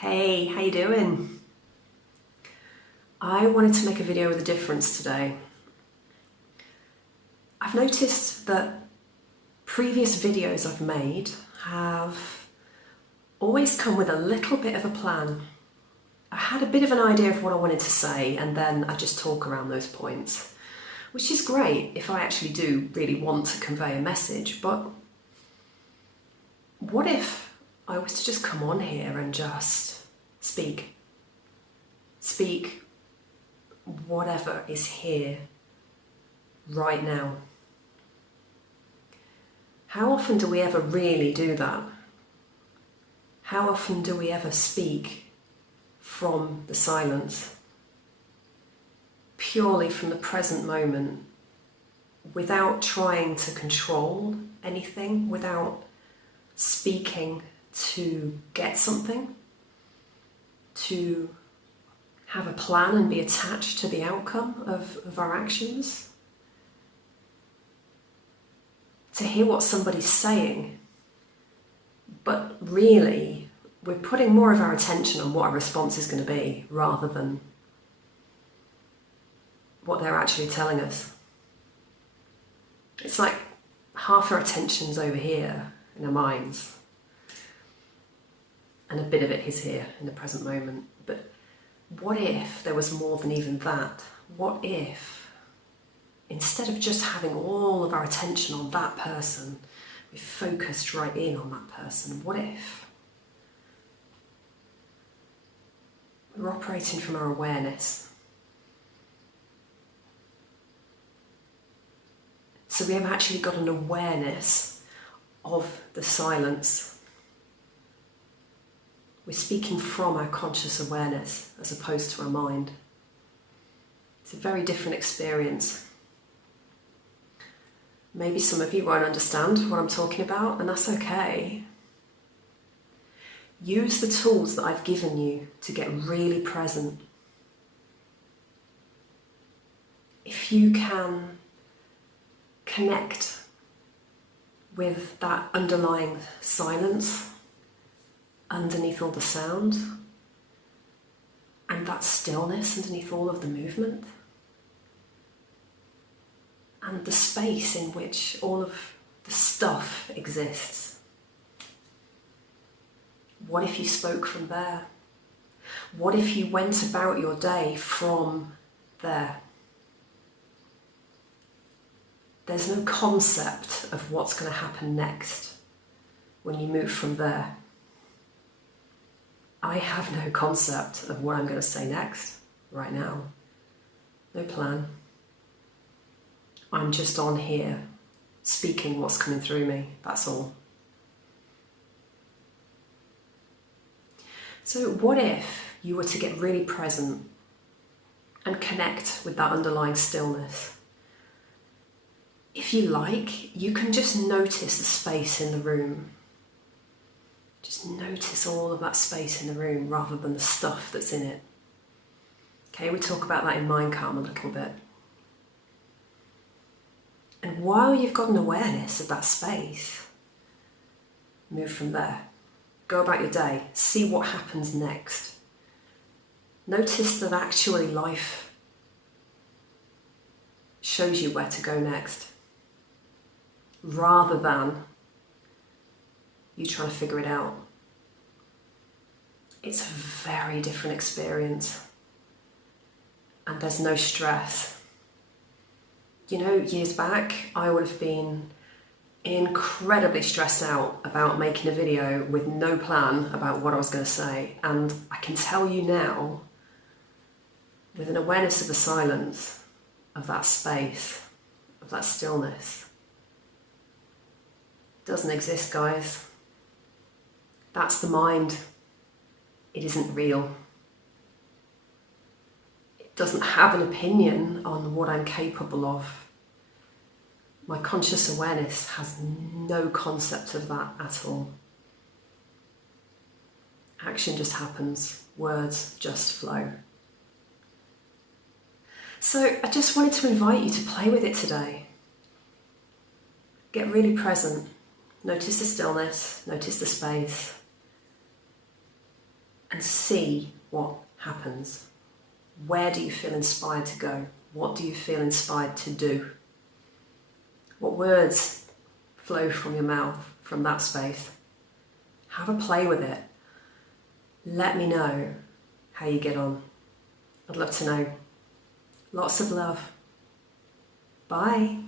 Hey, how you doing? I wanted to make a video with a difference today. I've noticed that previous videos I've made have always come with a little bit of a plan. I had a bit of an idea of what I wanted to say and then I just talk around those points, which is great if I actually do really want to convey a message, but what if I was to just come on here and just speak whatever is here right now? How often do we ever really do that? How often do we ever speak from the silence, purely from the present moment, without trying to control anything, without speaking to get something, to have a plan and be attached to the outcome of our actions? To hear what somebody's saying, but really we're putting more of our attention on what our response is going to be rather than what they're actually telling us. It's like half our attention's over here in our minds and a bit of it is here in the present moment. But what if there was more than even that? What if, instead of just having all of our attention on that person, we focused right in on that person? What if we're operating from our awareness? So we have actually got an awareness of the silence. We're speaking from our conscious awareness as opposed to our mind. It's a very different experience. Maybe some of you won't understand what I'm talking about, and that's okay. Use the tools that I've given you to get really present. If you can connect with that underlying silence underneath all the sound, and that stillness underneath all of the movement, and the space in which all of the stuff exists. What if you spoke from there? What if you went about your day from there? There's no concept of what's going to happen next when you move from there. I have no concept of what I'm going to say next, right now. No plan. I'm just on here, speaking what's coming through me, that's all. So what if you were to get really present and connect with that underlying stillness? If you like, you can just notice the space in the room. Just notice all of that space in the room rather than the stuff that's in it. Okay, we talk about that in Mind Calm a little bit. And while you've got an awareness of that space, move from there. Go about your day. See what happens next. Notice that actually life shows you where to go next, rather than you trying to figure it out. It's a very different experience, and there's no stress. You know, years back, I would have been incredibly stressed out about making a video with no plan about what I was going to say. And I can tell you now, with an awareness of the silence, of that space, of that stillness, it doesn't exist, guys. That's the mind. It isn't real. It doesn't have an opinion on what I'm capable of. My conscious awareness has no concept of that at all. Action just happens. Words just flow. So I just wanted to invite you to play with it today. Get really present. Notice the stillness. Notice the space. and see what happens. Where do you feel inspired to go? What do you feel inspired to do? What words flow from your mouth from that space? Have a play with it. Let me know how you get on. I'd love to know. Lots of love. Bye.